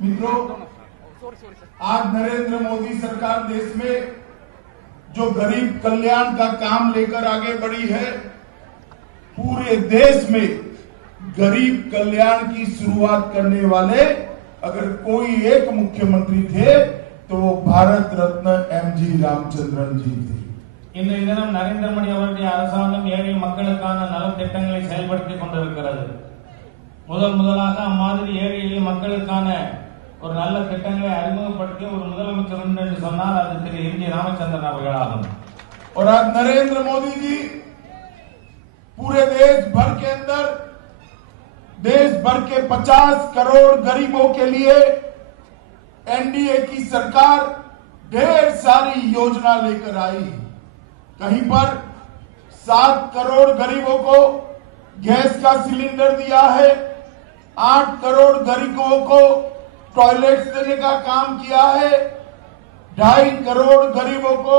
मित्रों, आज नरेंद्र मोदी सरकार देश में जो गरीब कल्याण का काम लेकर आगे बढ़ी है, पूरे देश में गरीब कल्याण की शुरुआत करने वाले अगर कोई एक मुख्यमंत्री थे तो वो भारत रत्न एमजी रामचंद्रन जी थे। இன்றைய தினம் நரேந்திர மோடி அவருடைய அரசாங்கம் ஏழை மக்களுக்கான நலத்திட்டங்களை செயல்படுத்திக் கொண்டிருக்கிறது. முதலாக அம்மாதிரி ஏழை எளிய மக்களுக்கான ஒரு நல்ல திட்டங்களை அறிமுகப்படுத்திய ஒரு முதலமைச்சர் உண்டு என்று சொன்னால் அது திரு எம்ஜி ராமச்சந்திரன் அவர்களாகும். और आज नरेंद्र मोदी जी पूरे देश भर के अंदर देश भर के 50 करोड़ गरीबों के लिए एनडीए की सरकार ढेर सारी योजना लेकर आई। कहीं पर 7 करोड़ गरीबों को गैस का सिलेंडर दिया है, 8 करोड़ गरीबों को टॉयलेट्स देने का काम किया है, 2.5 करोड़ गरीबों को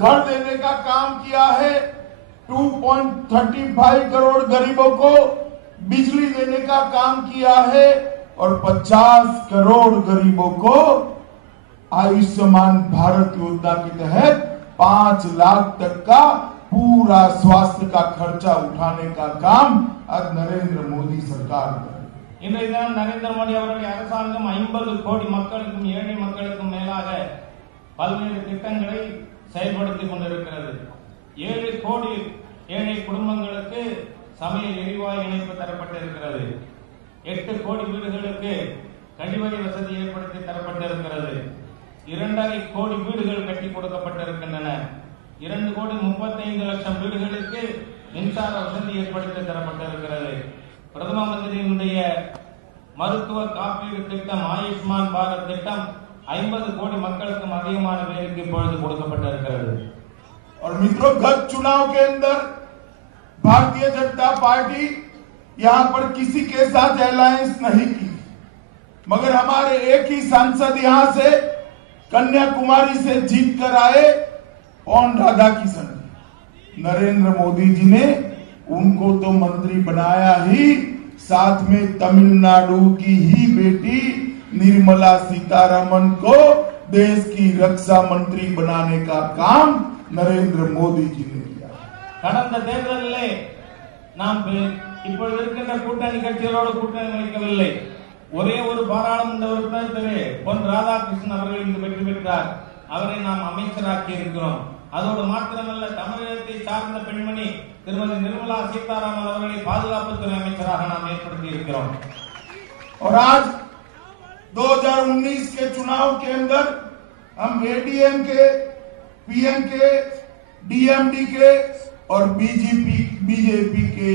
घर देने का काम किया है, 2.35 करोड़ गरीबों को बिजली देने का काम किया है और 50 करोड़ गरीबों को आयुष्मान भारत योजना के तहत 5 लाख तक का पूरा स्वास्थ्य का खर्चा उठाने का काम आज नरेंद्र मोदी सरकार कर रही है। இன்றைய தினம் நரேந்திர மோடி அவருடைய அரசாங்கம் 50 கோடி மக்களுக்கும் ஏழை மக்களுக்கும் மேலாக பல்வேறு திட்டங்களை செயல்படுத்திக் கொண்டிருக்கிறது. 7 கோடி ஏழை குடும்பங்களுக்கு சமையல் எரிவாயு இணைப்பு தரப்பட்டிருக்கிறது. 8 கோடி வீடுகளுக்கு கழிவறை வசதி ஏற்படுத்தி தரப்பட்டிருக்கிறது. 2.5 கோடி வீடுகள் கட்டி கொடுக்கப்பட்டிருக்கின்றன. 2 கோடி 35 லட்சம் வீடுகளுக்கு மின்சார வசதி ஏற்படுத்தி தரப்பட்டிருக்கிறது. பிரதம மந்திரியினுடைய மருத்துவ காப்பீடு திட்டம் ஆயுஷ்மான் பாரத் திட்டம் 50 கோடி மக்களுக்கும் அதிகமான பேருக்கு இப்பொழுது கொடுக்கப்பட்டிருக்கிறது. और मित्रों, गत चुनाव के अंदर भारतीय जनता पार्टी यहां पर किसी के साथ अलायंस नहीं की, मगर हमारे एक ही सांसद यहां से कन्याकुमारी से जीत कर आए पौन राधाकिशन। नरेंद्र मोदी जी ने उनको तो मंत्री बनाया ही, साथ में तमिलनाडु की ही बेटी निर्मला सीतारमन को देश की रक्षा मंत्री बनाने का काम नरेंद्र मोदी जी ने किया। கடந்த தேர்தலிலே நாம் இப்பொழுது இருக்கின்ற கூட்டணி கட்சிகளோடு கூட்டணி வைக்கவில்லை. ஒரே ஒரு பாராளுமன்ற உறுப்பினர் திரு பொன் ராதாகிருஷ்ணன் அவர்கள் இங்கு வெற்றி பெற்றார். அவரை நாம் அமைச்சராக்கி இருக்கிறோம். அதோடு மாத்திரமல்ல, தமிழகத்தை சார்ந்த பெண்மணி திருமதி நிர்மலா சீதாராமன் அவர்களை பாதுகாப்புத்துறை அமைச்சராக நாம் ஏற்படுத்தி இருக்கிறோம். और आज 2019 के चुनाव के अंदर हम एडीएम के, पीएम के, डीएमडी के और बीजेपी के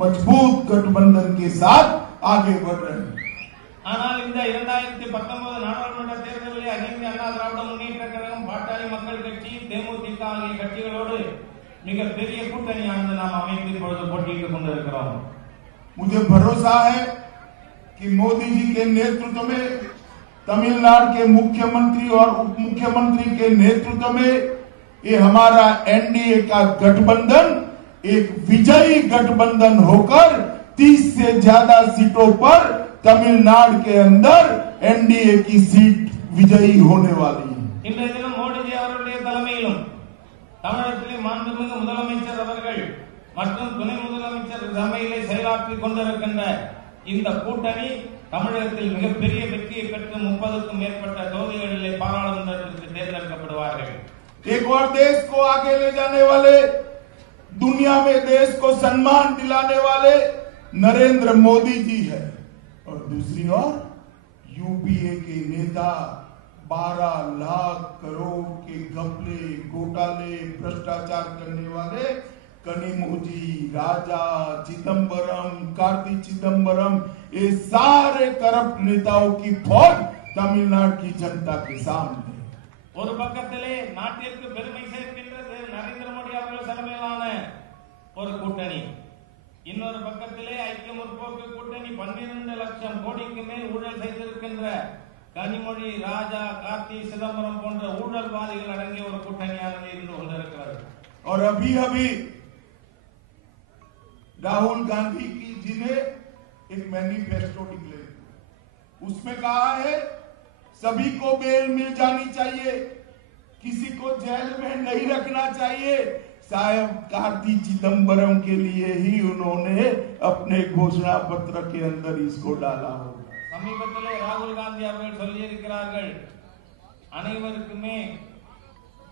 मजबूत गठबंधन के साथ आगे बढ़ रहे हैं। ஆனால் இந்த 2019 நாடாளுமன்ற தேர்தலில் அகில அண்ணா திராவிட முன்னேற்ற கழகம், பாட்டாளி மக்கள் கட்சி, தேமுதிக ஆகிய கட்சிகளோடு மிக பெரிய கூட்டணியானது நாம் அமைத்து இப்பொழுது போட்டியிட்டுக் கொண்டிருக்கிறோம். मुझे भरोसा है कि मोदी जी के नेतृत्व में, तमिलनाडु के मुख्यमंत्री और उप मुख्यमंत्री के नेतृत्व में ये हमारा एनडीए का गठबंधन एक विजयी गठबंधन होकर 30 से ज्यादा सीटों पर तमिलनाडु के अंदर एनडीए की सीट विजयी होने वाली है। இன்றைய தினம் மோடிஜி அவர்களுடைய தலைமையிலும் தமிழகத்திலே மாண்புமிகு முதலமைச்சர் அவர்கள் மற்றும் துணை முதலமைச்சர் தலைமையிலே செயலாற்றிக் கொண்டிருக்கின்ற இந்த கூட்டணி தமிழகத்தில் மிகப்பெரிய வெற்றியை பெற்று 30க்கும் மேற்பட்ட தொகுதிகளிலே பாராளுமன்றத்திற்கு தேர்ந்தெடுக்கப்படுவார்கள். एक और देश को आगे ले जाने वाले, दुनिया में देश को सम्मान दिलाने वाले नरेंद्र मोदी जी है, और दूसरी ओर यूपीए के नेता 12 लाख करोड़ के घपले, घोटाले, भ्रष्टाचार करने वाले कनिमोझी, राजा चिदम्बरम, कार्ति चिदम्बरम, ये सारे करप्ट नेताओं की फौज तमिलनाडु की जनता के सामने। ஒரு பக்கத்திலே நாட்டிற்கு பெருமை சேர்க்கின்றது நரேந்திர மோடி அவர்கள் தலைமையிலான ஒரு கூட்டணி, இன்னொரு பக்கத்திலே ஐக்கிய முற்போக்கு கூட்டணி 12 லட்சம் கோடிக்கு மேல் ஊழல் செய்திருக்கின்ற கனிமொழி, ராஜா, கார்த்தி சிதம்பரம் போன்ற ஊழல்வாதிகள் அடங்கிய ஒரு கூட்டணியானது இருந்து கொண்டிருக்கிறது. और अभी राहुल गांधी जी ने एक मैनिफेस्टो डिक्लेयर किया। उसमें कहा है सभी को बेल मिल जानी चाहिए, किसी को जेल में नहीं रखना चाहिए। शायद कार्ति चिदंबरम के लिए ही उन्होंने अपने घोषणा पत्र के अंदर इसको डाला होगा। சமீபத்திலே ராகுல் காந்தி அவர்கள் சொல்லியிருக்கிறார்கள், அனைவருக்குமே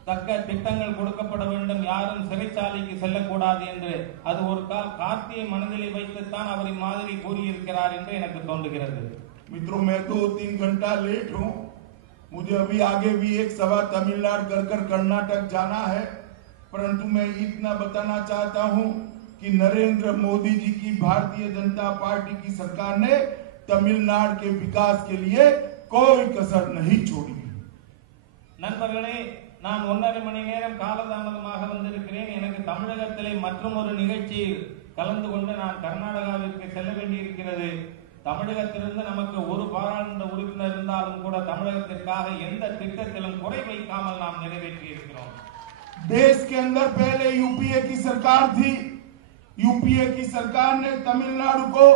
தக்க திட்டங்கள் கொடுக்கப்பட வேண்டும், யாரும் சிறைச்சாலைக்கு செல்லக்கூடாது என்று. அது ஒரு கார்த்தியை மனதிலே வைத்துத்தான் அவர் மாதிரி கூறியிருக்கிறார் என்று எனக்கு தோன்றுகிறது. मित्रों, मैं 2-3 घंटा लेट हूं, मुझे अभी आगे भी एक सभा तमिलनाडु कर कर्नाटक जाना है, परंतु मैं इतना बताना चाहता हूं कि नरेंद्र मोदी जी की भारतीय जनता पार्टी की सरकार ने तमिलनाडु के विकास के लिए कोई कसर नहीं छोड़ी। நண்பர்களே, நான் 1.5 மணி நேரம் காலதாமதமாக வந்திருக்கிறேன். எனக்கு தமிழகத்திலே மற்றும் ஒரு நிகழ்ச்சியில் கலந்து கொண்டு நான் கர்நாடகாவிற்கு செல்ல வேண்டியிருக்கிறது. தமிழகத்திலிருந்து நமக்கு ஒரு பாராளுமன்ற உறுப்பினர் இருந்தாலும் கூட தமிழகத்திற்காக எந்த திட்டத்திலும் குறை வைக்காமல் நாம் நிறைவேற்றி இருக்கிறோம். देश के अंदर पहले यूपीए की सरकार थी, यूपीए की सरकार ने तमिलनाडु को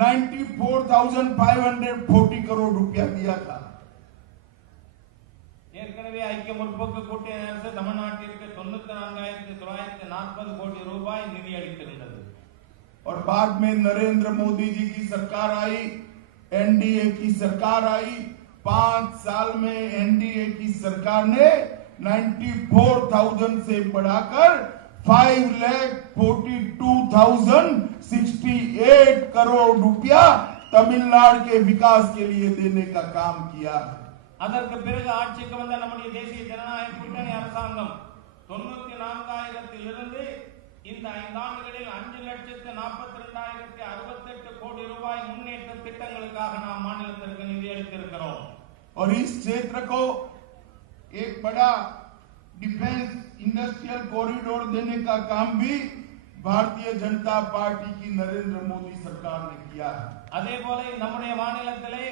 94,540 करोड़ रुपया दिया था। ஏற்கனவே ஐக்கிய முற்போக்கு கூட்டணி அரசு தமிழ்நாட்டிற்கு 94,940 கோடி ரூபாய் நிதி அளித்திருந்தது. और बाद में नरेंद्र मोदी जी की सरकार आई, एनडीए की सरकार आई। 5 साल में एनडीए की सरकार ने 94,000 से बढ़ाकर 5,42,068 करोड़ रुपया तमिलनाडु के विकास के लिए देने का काम किया है। அதற்கு பிறகு ஆட்சிக்கு வந்த நம்முடைய தேசிய ஜனநாயக கூட்டணி அரசாங்கம் 94,000 இந்த 5 ஆண்டுகளில் 5,42,068 கோடி ரூபாய் முன்னேற்ற திட்டங்களுக்காக நாம் மாநிலத்திற்கு நிதி அளித்திருக்கிறோம். और इस क्षेत्र को एक बड़ा डिफेंस इंडस्ट्रियल कॉरिडोर देने का काम भी भारतीय जनता पार्टी की नरेंद्र मोदी सरकार ने किया है। அதே போல நம்முடைய மாநிலத்திலே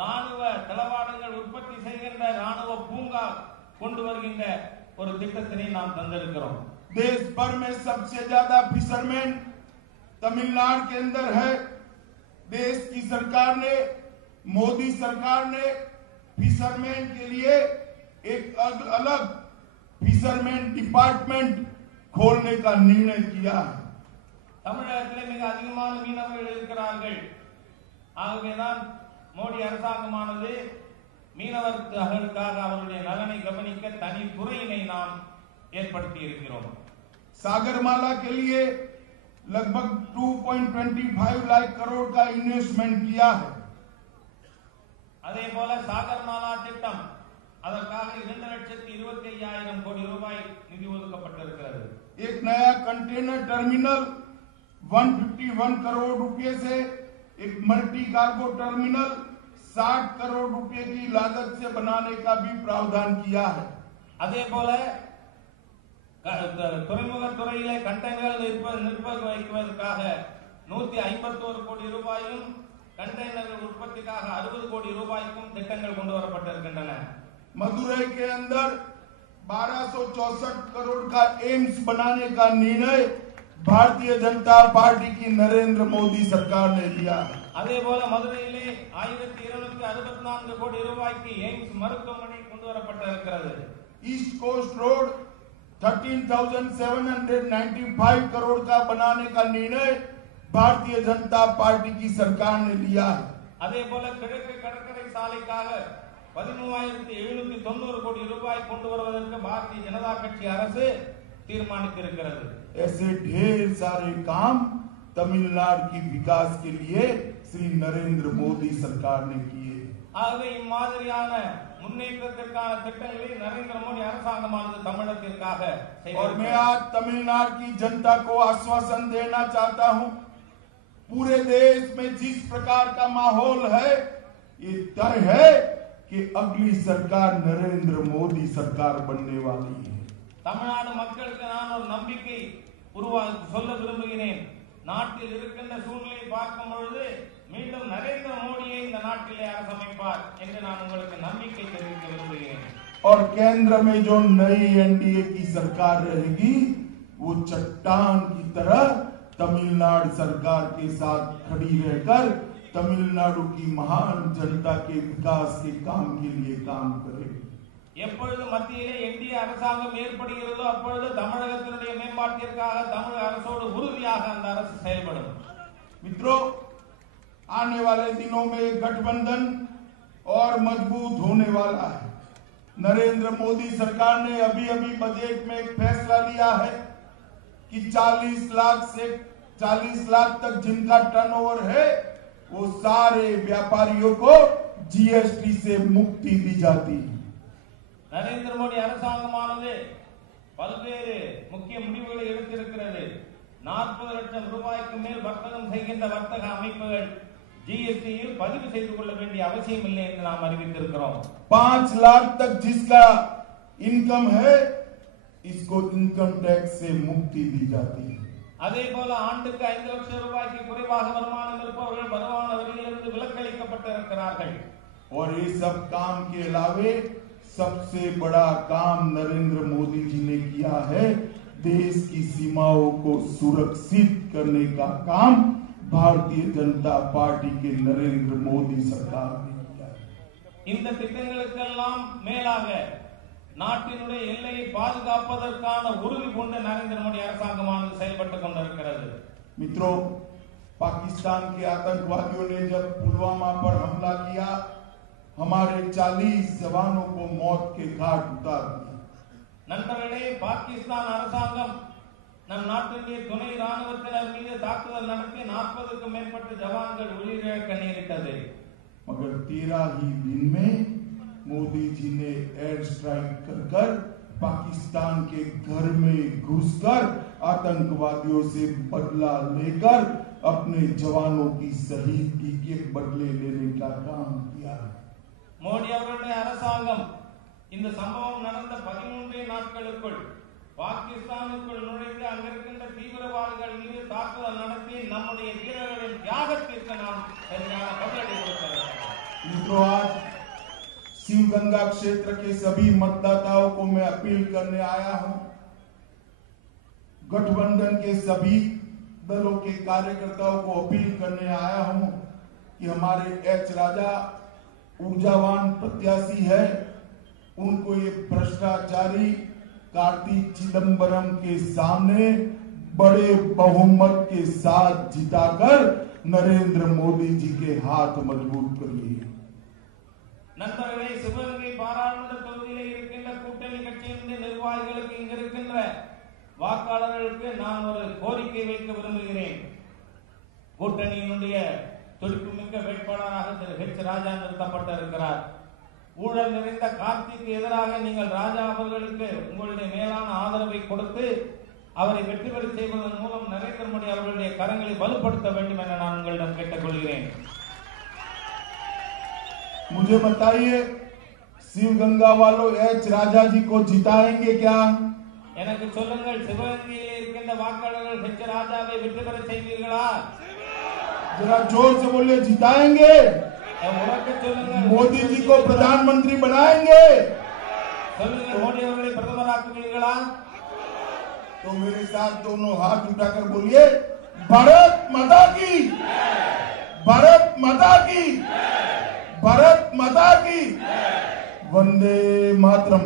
ராணுவ தளவாடங்கள் உற்பத்தி செய்கின்ற ராணுவ பூங்கா கொண்டு வருகின்ற ஒரு திட்டத்தினை நாம் தந்திருக்கிறோம். देश भर में सबसे ज्यादा फिशरमैन तमिलनाडु के अंदर है। देश की सरकार ने, मोदी सरकार ने फिशरमैन के लिए एक अलग फिशरमैन डिपार्टमेंट खोलने का निर्णय किया है। தமிழகத்திலே மிக அதிகமான மீனவர்கள் இருக்கிறார்கள். ஆகவேதான் மோடி அரசாங்கமானது மீனவர்களுக்காக அவருடைய நலனை கவனிக்க தனி துறையினை நாம் ஏற்படுத்தி இருக்கிறோம். सागरमाला के लिए लगभग 2.25 लाख करोड़ का इन्वेस्टमेंट किया है। அதே போல சாகர்மாலா திட்டம், அதற்காக 2,25,000 கோடி ரூபாய் நிதி ஒதுக்கப்பட்டிருக்கிறது. एक नया कंटेनर टर्मिनल 151 करोड़ रुपए से एक मल्टी कार्गो टर्मिनल 60 करोड़ रुपए की लागत से बनाने का भी प्रावधान किया है। அதே போல துறைமுக துறையிலே கண்டெய்னர்கள் நிர்வாகம் வைப்பதற்காக 151 கோடி ரூபாயும், கண்டெய்னர்கள் உற்பத்திக்காக 60 கோடி ரூபாய்க்கும் திட்டங்கள் கொண்டு வரப்பட்டிருக்கின்றன. मदुरई के अंदर 1264 करोड़ का एम्स बनाने का निर्णय भारतीय जनता पार्टी की नरेंद्र मोदी सरकार ने लिया है। அதே போல மதுரையிலே 1264 கோடி ரூபாய்க்கு எய்ம்ஸ் மருத்துவமனை கொண்டு வரப்பட்டிருக்கிறது. ईस्ट कोस्ट रोड 13,795 करोड़ का बनाने का निर्णय भारतीय जनता पार्टी की सरकार ने लिया है। அதே போல கிழக்கு கடற்கரை சாலைக்காக 13,790 கோடி ரூபாய் கொண்டு வருவதற்கு பாரதிய ஜனதா கட்சி அரசு தீர்மானித்திருக்கிறது. ऐसे ढेर सारे काम तमिलनाडु की विकास के लिए श्री नरेंद्र मोदी सरकार ने किए। ஆகவே இம்மாதிரியான முன்னேற்றத்திற்கான திட்டங்களை நரேந்திர மோடி அரசாங்கமானது தமிழகத்திற்காக और मैं आज तमिलनाडु की जनता को आश्वासन देना चाहता हूं, पूरे देश में जिस प्रकार का माहौल है, ये तय है कि अगली सरकार नरेंद्र मोदी सरकार बनने वाली है। தமிழ்நாடு மக்களுக்கு நான் ஒரு நம்பிக்கை சொல்ல விரும்புகிறேன். நாட்டில் இருக்கின்ற சூழ்நிலையை பார்க்கும் பொழுது மீண்டும் நரேந்திர மோடியை இந்த நாட்டிலே அரசமைப்பார் என்று நான் உங்களுக்கு நம்பிக்கை தெரிவிக்க விரும்புகிறேன். और केंद्र में जो नई एनडीए की सरकार रहेगी, वो चट्टान की तरह तमिलनाडु सरकार के साथ खड़ी रहकर तमिलनाडु की महान जनता के विकास के काम के लिए काम करे। எப்பொழுது மத்தியிலே என்டிஏ அரசாங்கம் ஏற்படுகிறதோ அப்பொழுது தமிழகத்தினுடைய மேம்பாட்டிற்காக தமிழக அரசோடு உறுதியாக அந்த அரசு செயல்படும்। मित्रों, आने वाले दिनों में गठबंधन और मजबूत होने वाला है। नरेंद्र मोदी सरकार ने अभी बजट में एक फैसला लिया है कि 40 लाख तक जिनका टर्नओवर है वो सारे व्यापारियों को जीएसटी से मुक्ति दी जाती है। நரேந்திர மோடி அரசாங்கமானது பல்வேறு முக்கிய முடிவுகளை எடுத்திருக்கிறது। 40 லட்சம் ரூபாய்க்கு மேல் வர்த்தகம் செய்கின்ற வர்த்தக அமைப்புகள் ஜிஎஸ்டியில் பதிவு செய்து கொள்ள வேண்டிய அவசியம் இல்லை என்று நாம் அறிவித்திருக்கிறோம்। 5 लाख तक जिसका इनकम है इसको इनकम टैक्स से मुक्ति दी जाती है। அதே போல ஆண்டுக்கு 5 லட்சம் ரூபாய்க்கு குறைவாக வருமானம் இருப்பவர்கள் வருமான வரியிலிருந்து விலக்களிக்கப்பட்டிருக்கிறார்கள்। और ये सब काम के अलावे सबसे बड़ा काम नरेंद्र मोदी जी ने किया है, देश की सीमाओं को सुरक्षित करने का काम भारतीय जनता पार्टी के नरेंद्र मोदी सरकार ने किया है। இந்த திட்டங்களுக்கெல்லாம் மேலாக நாட்டினுடைய எல்லையை பாதுகாப்பதற்கான உறுதி கொண்டு நரேந்திர மோடி அரசாங்கமானது செயல்பட்டுக் கொண்டிருக்கிறது। मित्रों, पाकिस्तान के आतंकवादियों ने जब पुलवामा पर हमला किया, हमारे 40 जवानों को मौत के घाट उतार दिया। நண்பர்களே, பாகிஸ்தான் அரசாங்கம் நம் நாட்டினுடைய துணை ராணுவத்தினர் மீது தாக்குதல் நடத்தி 40க்கும் மேற்பட்ட ஜவான்கள் உயிரிழக்க நேரிட்டது। मगर 13 ही दिन में मोदी जी ने एयर स्ट्राइक कर पाकिस्तान के घर में घुसकर आतंकवादियों से बदला लेकर अपने जवानों की शहीदगी के बदले लेने का काम किया। மோடி அவர்களுடைய அரசாங்கம் இந்த சம்பவம் நடந்த 13 நாட்களுக்குள் பாகிஸ்தானுக்குள் நுழைந்து அங்கிருக்கின்ற தீவிரவாதிகள் மீது தாக்குதல் நடத்தி நம்முடைய வீரர்களின் தியாகத்திற்கு நாம் சரியான பதிலடி கொடுத்திருக்கிறோம்। शिवगंगा क्षेत्र के सभी मतदाताओं को मैं अपील करने आया हूं, गठबंधन के सभी दलों के कार्यकर्ताओं को अपील करने आया हूं कि हमारे एच राजा ऊर्जावान प्रत्याशी है, उनको ये भ्रष्टाचारी कार्तिक चिदंबरम के सामने बड़े बहुमत के साथ जिताकर नरेंद्र मोदी जी के हाथ मजबूत करिए। நண்பர்களே, சிவகங்கை பாராளுமன்ற தொகுதியில் இருக்கின்ற கூட்டணி கட்சியினுடைய நிர்வாகிகளுக்கு இங்க இருக்கின்ற வாக்காளர்களுக்கு நான் ஒரு கோரிக்கை வைக்க விரும்புகிறேன்। கூட்டணியினுடைய துடிப்புமிக்க வேட்பாளராக திரு ஹெச் ராஜா நிறுத்தப்பட்டிருக்கிறார்। ஊழல் நிறைந்த கார்த்திக்கு எதிராக நீங்கள் ராஜா அவர்களுக்கு உங்களுடைய மேலான ஆதரவை கொடுத்து அவரை வெற்றி பெற செய்வதன் மூலம் நரேந்திர மோடி அவர்களுடைய கரங்களை வலுப்படுத்த வேண்டும் என நான் உங்களிடம் கேட்டுக்கொள்கிறேன்। मुझे बताइए, शिवगंगा वालों एच राजा जी को जिताएंगे क्या? எனக்கு சொல்லுங்கள், சிவகங்கையில் இருக்கின்ற வாக்காளர்கள் ஹெச் ராஜாவை வெற்றி பெற செய்வீர்களா? जरा जोर से बोलिए, जिताएंगे? मोदी जी को प्रधानमंत्री बनाएंगे? मोदी அவர்களை பிரதமராக்குவீர்களா? तो मेरे साथ दोनों हाथ उठाकर बोलिए, भारत माता की, भारत माता की, भारत माता की, वंदे मातरम।